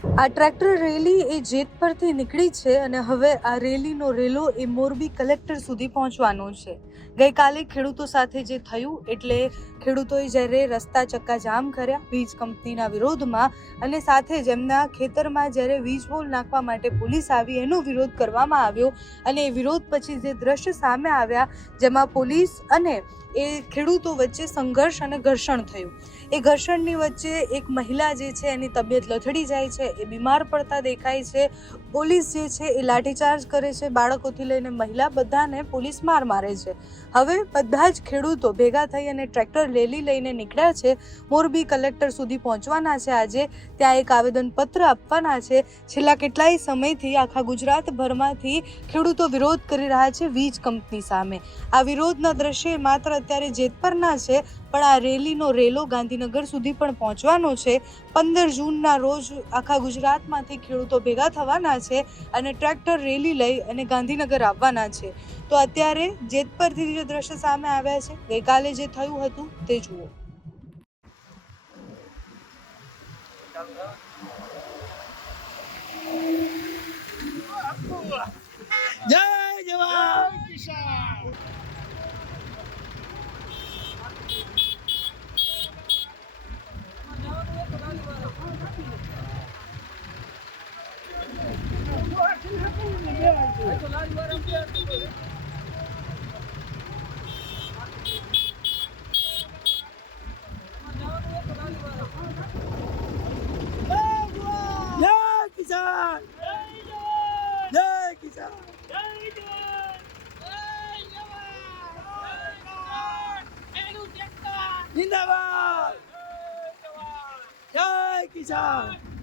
આ tractor rally એ જેત પરથી નીકળી છે અને હવે આ રેલીનો રેલો એ મોરબી કલેક્ટર સુધી પહોંચવાનો છે. ગઈકાલે ખેડૂતો સાથે જે થયું એટલે ખેડૂતોએ જ્યારે રસ્તા ચક્કાજામ કર્યા વીજ કંપનીના વિરોધમાં અને સાથે જ એમના ખેતરમાં જ્યારે વીજ પોલ નાખવા માટે પોલીસ આવી એનો વિરોધ કરવામાં આવ્યો અને એ વિરોધ પછી જે દ્રશ્ય સામે આવ્યા જેમાં પોલીસ અને એ ખેડૂતો વચ્ચે સંઘર્ષ અને ઘર્ષણ થયું. એ ઘર્ષણની વચ્ચે એક મહિલા જે છે એની તબિયત લથડી જાય છે, એ બીમાર પડતા દેખાય છે. પોલીસ જે છે એ લાઠીચાર્જ કરે છે, બાળકોથી લઈને મહિલા બધાને પોલીસ મારે છે. હવે બધા જ ખેડૂતો ભેગા થઈ અને ટ્રેક્ટર રેલી લઈને નીકળ્યા છે. મોરબી કલેક્ટર સુધી પહોંચવાના છે. આજે ત્યાં એક આવેદનપત્ર આપવાના છે. છેલ્લા કેટલાય સમયથી આખા ગુજરાતભરમાંથી ખેડૂતો વિરોધ કરી રહ્યા છે વીજ કંપની સામે. આ વિરોધના દ્રશ્ય માત્ર અત્યારે જેતપરના છે, પણ આ રેલીનો રેલો ગાંધીનગર સુધી પણ પહોંચવાનો છે. 15 જૂનના રોજ આખા ગુજરાતમાંથી ખેડૂતો ભેગા થવાના છે અને ટ્રેક્ટર રેલી લઈ અને ગાંધીનગર આવવાના છે. તો અત્યારે જેતપરથી જે દ્રશ્ય સામે આવ્યા છે, ગઈકાલે જે થયું હતું તે જુઓ. જય જવાન કિસાન. જય કિસાન. જય કિસાન. જિંદાબાદ. જય કિસાન.